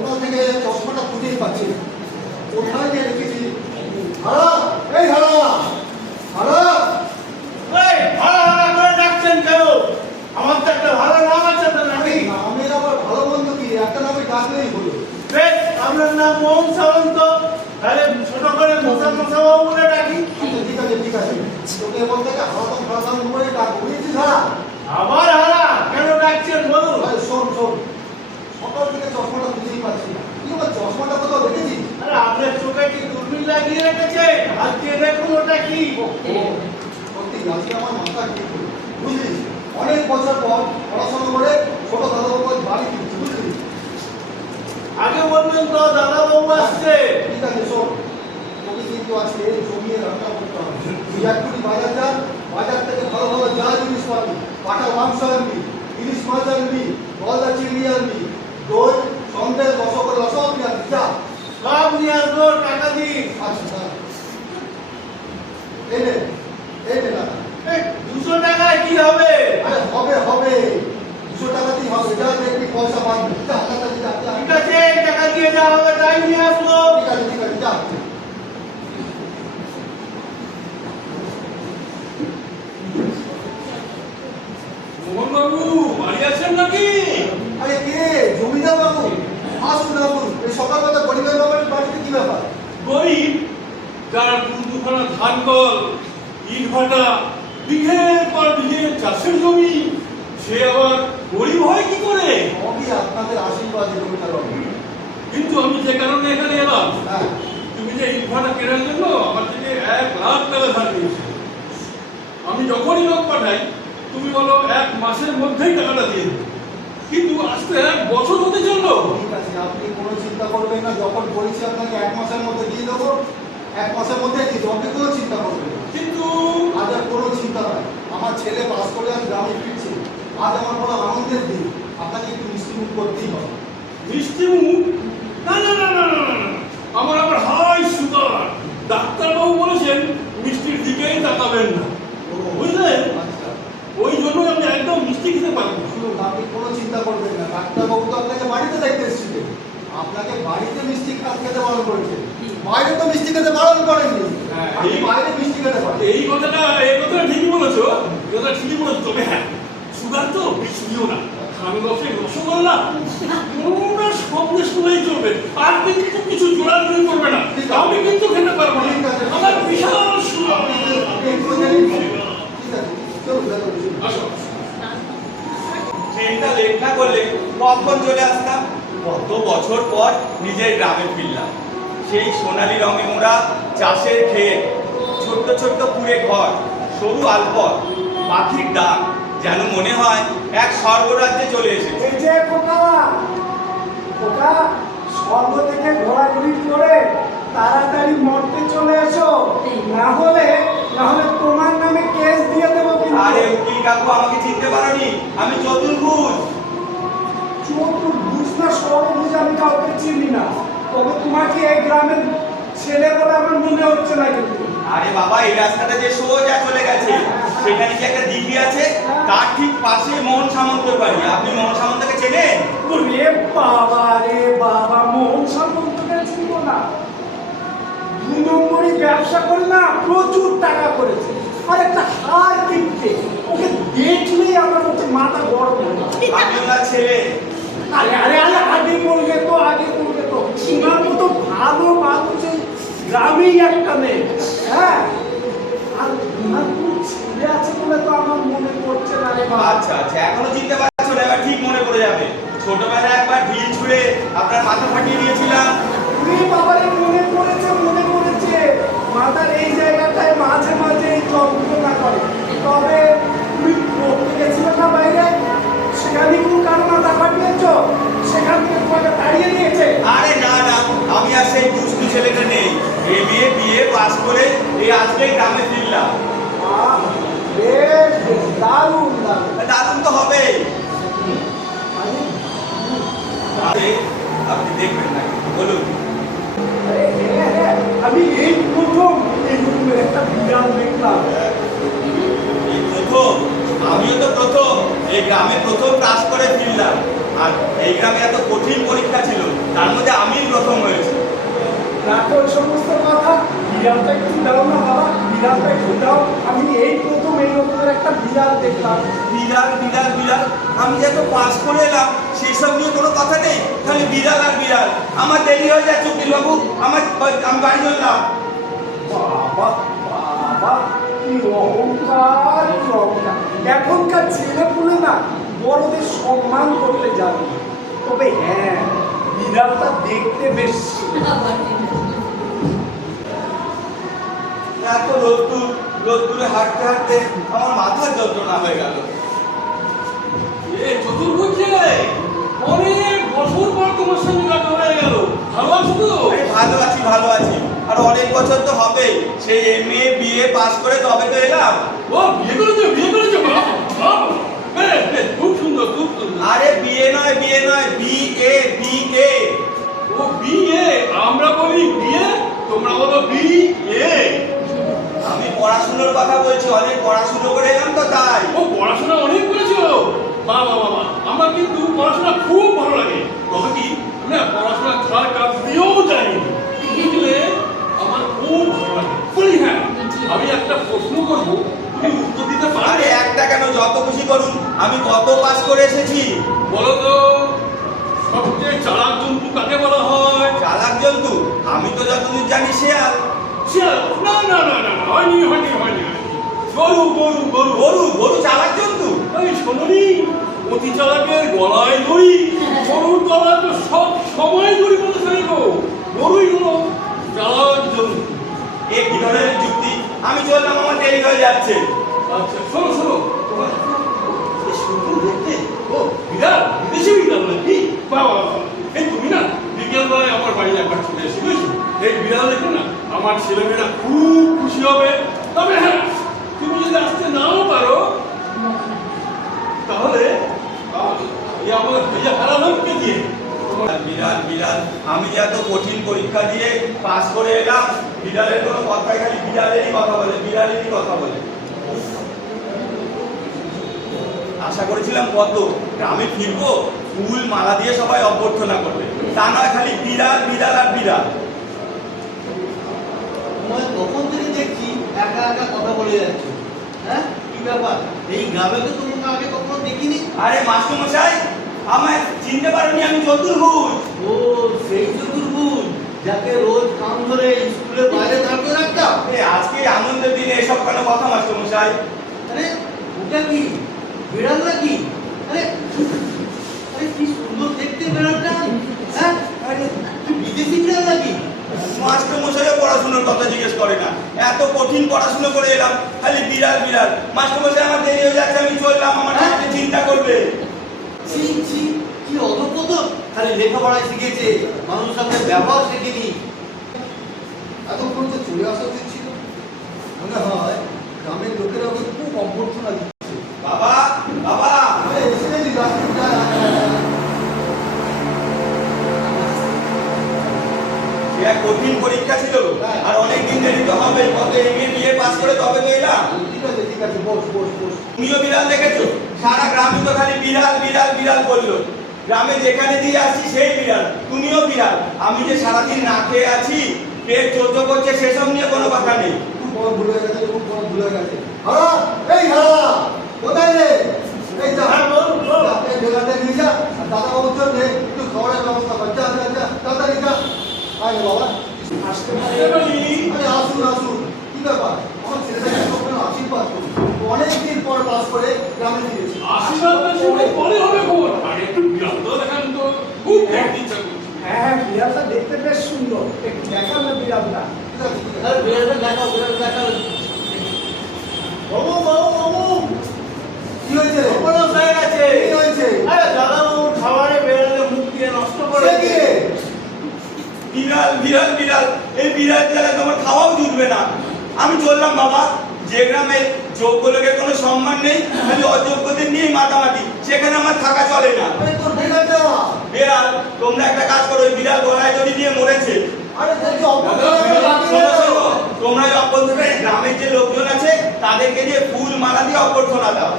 কোথা থেকে চশমাটা খুঁজেই পাচ্ছি না। কোথায় যে রেখেছি? হারা, এই হারা, হারা, এই ভাড়া ভাড়া করে ডাকছেন কেন? আমার তো একটা ভালো নাম আছে তো নাকি? নামের আবার ভালো মন্দ কি? একটা নামে ডাকলেই হলো। বেশ, আপনার নাম মোহন সামন্ত, তাহলে ছোট করে মশা মশা বাবু বলে ডাকি। আচ্ছা ঠিক আছে ঠিক আছে, তোকে এবার থেকে হারাদাম হারাদাম করে ডাক, বুঝেছিস হারা? আবার হারা কেন ডাকছেন বলুন? আরে শোন শোন, সকাল থেকে চশমাটা খুঁজেই পাচ্ছি না। তুই আমার চশমাটা কোথাও রেখেছিস? আরে আপনার চোখে কি দূরবীন লাগিয়ে রেখেছে? আজকে দেখুন ওটা কি। সত্যি আজকে আমার মাথা ঠিক হলো। বুঝলি, অনেক বছর পর পড়াশোনা করে ছোট দাদাবাবুর বাড়ি ফিরছি, বুঝলি? আগে বলবেন তো দাদা বাবু আসছে। ঠিক আছে শোন, তোকে কিন্তু আজকে জমিয়ে রান্না করতে হবে। তুই এক্ষুনি বাজার যা, বাজার থেকে ভালো ভালো যা জিনিস পাবি, কাটা মাংস আনবি, ইলিশ মাছ আনবি, গলদা চিংড়ি আনবি, দই, সন্দেশ, রসগোল্লা সব নিয়ে আনবি, যা। সব নিয়ে আসবো, টাকা দিন। আচ্ছা যা। এই নে, এই নে টাকা। 200 টাকায় কি হবে? আরে হবে হবে, 200 টাকাতেই হবে, যা দেখবি পয়সা পাবি, যা তাড়াতাড়ি যা যা। ঠিক আছে, টাকা দিয়ে যা হবে তাই নিয়ে আসবো। ঠিক আছে যা। মোহনবাবু বাড়ি আছেন নাকি? আরে কে? জমিদার বাবু? আসুন আসুন, এই সকালবেলা গরিবের বাবার বাড়িতে কি ব্যাপার? গরিব, যার দুখানা ধান কল, ইট ভাটা, বিঘের পর বিঘে চাষের জমি, সে আবার গরিব হয় কি করে? সবই আপনাদের আশীর্বাদ জমিদার বাবু। কিন্তু আমি যে কারণে এখানে এলাম, হ্যাঁ, তুমি যে ইট ভাটা কেনার জন্য আমার থেকে 1,00,000 টাকা ধার নিয়েছো। আমি যখনই লোক পাঠাই তুমি বলো 1 মাসের মধ্যেই টাকাটা দিয়ে দেবে, কিন্তু আজকে 1 বছর হতে চললো। ঠিক আছে, আপনি কোনো চিন্তা করবেন না, যখন বলেছি আপনাকে 1 মাসের মধ্যে দিয়ে দেবো, 1 মাসের মধ্যে দিয়ে দেবো, আপনি কোনো চিন্তা করবেন না। কিন্তু আজ আর কোনো চিন্তা নাই, আমার ছেলে পাস করে আজ গ্রামে ফিরছে, আজ আমার বড় আনন্দের দিন, আপনাকে একটু মিষ্টি মুখ করতেই হবে। মিষ্টি মুখ? না না না না না না না। আমার আবার হাই সুগার, ডাক্তারবাবু বলেছেন মিষ্টির দিকেই তাকাবেন না, বুঝলেন? আচ্ছা ওই জন্য আমি একদম মিষ্টি খেতে পারবো না। শুনুন, আপনি কোনো চিন্তা করবেন না, ডাক্তারবাবু তো আপনাকে বাড়িতে দেখতে এসেছিলেন, আপনাকে বাড়িতে মিষ্টি খেতে বারণ করেছে, বাইরে তো মিষ্টি খেতে বারণ করেননি। হ্যাঁ, আপনি বাইরে মিষ্টি খেতে পারেন। এই কথাটা ঠিকই বলেছো, এই কথাটা ঠিকই বলেছো। তবে হ্যাঁ, সুগার তো বেশি দিও না। খান রসের রসগোল্লা পুরোটা স্বপ্নে শুনেই চলবে, আর কিন্তু কিছু জোড়াজুড়ি করবে না, আমি কিন্তু খেতে পারবো না। আমার বিশাল সুগার। ঠিক আছে, চলুন চলুন। আসো। ট্রেনটা লেট না করলে কখন চলে আসতাম। কত বছর পর নিজের গ্রামে ফিরলাম। সেই সোনালী রঙে মোড়া চাষের ক্ষেত, ছোট্ট ছোট্ট কুড়ে ঘর, সরু আলপথ, পাখির ডাক, যেন মনে হয় এক স্বর্গরাজ্যে চলে এসেছে। এই যে খোকা, খোকা, স্বর্গ থেকে ঘোরাঘুরি করে তাড়াতাড়ি মরতে চলে এসো, না হলে তোমার নামে কেস দিয়ে দেবো। আরে উকিল কাকু, আমাকে চিনতে পারোনি? আমি চতুর্ভুজ। চতুর্ভুজ না সরভুজ আমি কাউকে চিনি না, তবে তোমাকে এই গ্রামের ছেলে বলে আমার মনে হচ্ছে না। কিন্তু আরে বাবা, এই রাস্তাটা যে সোজা চলে গেছে, সেখানে কি একটা দিঘি আছে, তার ঠিক পাশে মোহন সামন্তের বাড়ি। আপনি মোহন সামন্তকে চেনেন? রে বাবা, রে বাবা, মোহন সামন্তকে চিনবো না? 2 নম্বরই ব্যবসা করে না, প্রচুর টাকা করেছে, আর একটা হার কিনতে, ওকে দেখলেই আমার হচ্ছে মাথা গরম হয়ে যায়। আমি ওনার ছেলে। আরে আরে আরে, আগে বলবে তো, আগে বলবে তো। তোমার মতো ভালো মানুষ এই গ্রামেই একটা নেই। হ্যাঁ, আর তোমার কোনো ছেলে আছে বলে তো আমার মনে পড়ছে না রে বাবা। আচ্ছা আচ্ছা, এখনো চিনতে পারছো না? এবার ঠিক মনে পড়ে যাবে। ছোটবেলায় একবার ঢিল ছুঁড়ে আপনার মাথা ফাটিয়ে দিয়েছিলাম। বাবারে, মনে পড়েছে, মনে পড়েছে। মাথার এই জায়গাটায় মাঝে মাঝে এই যন্ত্রণা করে। তবে তুমি পড়তে গেছিলে না বাইরে, সেখানে কোন কারো মাথা ফাটিয়েছ, সেখান থেকে তোমাকে তাড়িয়ে দিয়েছে? আরে না না, আমি আর সেই দুষ্টু ছেলেটা নেই। বিয়ে পাস করে এই আজকে গ্রামে ফিরলাম। আহ, বেশ বেশ, দারুণ দারুণ। দারুণ তো হবেই। মানে, আপনি দেখবেন না, বলুন। আরে হ্যাঁ হ্যাঁ, আমি এই প্রথম রকমের একটা বিড়াল দেখলাম। এই প্রথম? আমিও তো প্রথম এই গ্রামে প্রথম কাজ করে ফিরলাম। আর এই গ্রামে এত কঠিন পরীক্ষা ছিল, তার বিড়ালটা একটু দাও না বাবা, বিড়ালটা একটু দাও। আমি এই প্রথম এই রকমের একটা বিড়াল দেখলাম। বিড়াল বিড়াল বিড়াল, আমি যে তো পাস করে এলাম সেসব নিয়ে কোনো কথা নেই, খালি বিড়াল আর বিড়াল। আমার দেরি হয়ে যাচ্ছে উকিল বাবু, আমি বাড়ি চললাম। বাবা বাবা, কি অহংকার, কি অহংকার। এখনকার ছেলেপুলে না বড়দের সম্মান করতে জানে না। তবে হ্যাঁ, বিড়ালটা দেখতে বেশ এত রোদ্দুরে হাঁটতে হাঁটতে আমার মাথার যন্ত্রণা হয়ে গেল। চতুর্ভুজ অনেক বছর পর তোমার সঙ্গে দেখা হয়ে গেল, ভালো আছো তো? আরে ভালো আছি, আর অনেক বছর তো হবে, সেই MA BA পাস করে তবে তো এলাম। ও বিয়ে করেছো বাহ, বাহ। বেশ, খুব সুন্দর খুব সুন্দর। আরে BA নয় BA। ও বিয়ে, আমরা বলি বিয়ে, তোমরা বলো বিয়ে। আমি পড়াশুনোর কথা বলছি, অনেক পড়াশুনো করে এলাম তো তাই। ও পড়াশোনা অনেক করেছো, বাবা বাবা। আমার কিন্তু পড়াশোনা খুব ভালো লাগে, তবে কি না পড়াশোনা ছাড় কাজ দিয়েও যাই, বুঝলে? আমার খুব ভালো লাগে। বলি হ্যাঁ, আমি একটা প্রশ্ন করবো, তুমি উত্তর দিতে আরে পারবে? একটা কেন, যত খুশি করুন। আমি কত পাস করে এসেছি বলো তো, সবচেয়ে চালাক জন্তু কাকে বলা হয়? চালাক জন্তু? আমি তো যতদূর জানি শেয়াল। শিয়াল? না না না না, হয়নি। গরু গরু গরু গরু চালাক জন্তু? এই শোনি, অতি চালাকের গলায় দড়ি, গরুর গলা তো সব সময় দড়ি বলে থাকবো। গরুই হলো চালাক জন্তু। এ কি ধরনের যুক্তি? আমি চললাম, আমার দেরি হয়ে যাচ্ছে। আচ্ছা শোনো, তোমার এই সুন্দর দেখতে। ও বিড়াল, বিদেশি বিড়াল নাকি? বাবা, এই তুমি না বিকেলবেলায় আমার বাড়ি একবার চলে এসে, বুঝেছো? এই বিড়াল দেখে না আমার ছেলেমেয়েরা খুব খুশি হবে। তবে হ্যাঁ, তুমি যদি আসতে নাও পারো তাহলে এই আমার ভাইয়া হারাধামকে দিয়ে বিড়াল, আমি যে এত কঠিন পরীক্ষা দিয়ে পাস করে এলাম, বিড়ালের কোনো কথাই, খালি বিড়ালেরই কথা বলে। আশা করেছিলাম কত গ্রামে ফিরবো, ফুল মালা দিয়ে সবাই অভ্যর্থনা করবে, তা নয় খালি বিড়াল আর বিড়াল। তোমায় তখন থেকে দেখছি একা কথা বলে যাচ্ছ। হ্যাঁ, কি ব্যাপার? এই গ্রামে তো তোমাকে আগে কখনো দেখিনি। আরে মাস্টারমশাই, আমায় চিনতে পারোনি? আমি চতুর্ভুজ। ও সেই চতুর্ভুজ যাকে রোজ কান ধরে স্কুলের বাইরে দাঁড়িয়ে রাখতাম। আজকে আনন্দের দিনে এসব কেন কথা মাস্টারমশাই? আরে ওটা কি বিড়াল নাকি? আরে কি সুন্দর দেখতে বিড়ালটা। হ্যাঁ, আরে কি বিদেশি বিড়াল নাকি? মাস্টারমশাইও পড়াশোনার কথা জিজ্ঞেস করে না, এত কঠিন পড়াশোনা করে এলাম, খালি বিড়াল। মাস্টারমশাই আমার দেরি হয়ে যাচ্ছে, আমি চললাম, আমার সাথে চিন্তা করবে। ছি কি অধপত, খালি লেখাপড়ায় শিখেছে, মানুষের সাথে ব্যবহার শেখেনি। এতক্ষণ তো চলে আসা উচিত ছিল। মনে হয় গ্রামের লোকেরা ওকে খুব অভ্যর্থনা দিচ্ছে। বাবা, আরে এসে গেলি রাস্তাটা। সে এক কঠিন পরীক্ষা ছিল, আর অনেক দিন দেরি তো হবে, কত MA BA পাস করে তবে তো এলাম। ঠিক আছে, বস। তুমিও বিড়াল দেখেছো? সারা গ্রামে তো খালি বিড়াল বললো। গ্রামে যেখানে দিয়ে আসছি সেই বিড়াল, তুমিও বিড়াল। আমি যে সারাদিন না খেয়ে আছি, পেট চোদ্দ করছে, সেসব নিয়ে কোনো কথা নেই। খুব বড় ভুল হয়ে গেছে। হারা কোথায় রে? এই যা, আপনি বেলাতে নিয়ে যা, আর দাদা বাবুর জন্য একটু খাবারের ব্যবস্থা কর। যা তাড়াতাড়ি যা। আয় বাবা, আসতে পারে। আরে আসুন। কি ব্যাপার? আমার ছেলেটাকে আপনার আশীর্বাদ করুন। অনেকদিন পর পাস করে গ্রামে ফিরেছি। আশীর্বাদ পরে হবে খবর, আগে একটু বিড়াল তো দেখান তো, খুব দেখতে ইচ্ছা করছে। হ্যাঁ, বিড়ালটা দেখতে বেশ সুন্দর, একটু দেখান না বিড়ালটা। ঠিক আছে। আরে বেড়াটা দেখাও। বাবু কি হয়েছে? কোনো হয়ে গেছে। কি হয়েছে? আরে দাদা বাবু খাবারে বেড়ালে মুখ দিয়ে নষ্ট করে সে কি রে? বিড়াল, এই বিড়াল জ্বালা তোমার খাওয়াও জুটবে না। আমি চললাম বাবা, যে গ্রামে যোগ্য লোকের কোনো সম্মান নেই, খালি অযোগ্যদের নিয়েই মাতামাতি, সেখানে আমার থাকা চলে না। আরে তোর বেড়াটা। বিড়াল, তোমরা একটা কাজ করো, ওই বিড়াল গলায় দড়ি দিয়ে মরেছে। আরে দেখি শোনো, তোমরা এই অভ্যর্থনা, গ্রামের যে লোকজন আছে তাদেরকে দিয়ে ফুল মালা দিয়ে অভ্যর্থনা দাও।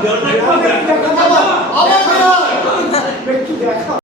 বিড়ালটা একটু দেখা। আবার একটু দেখা।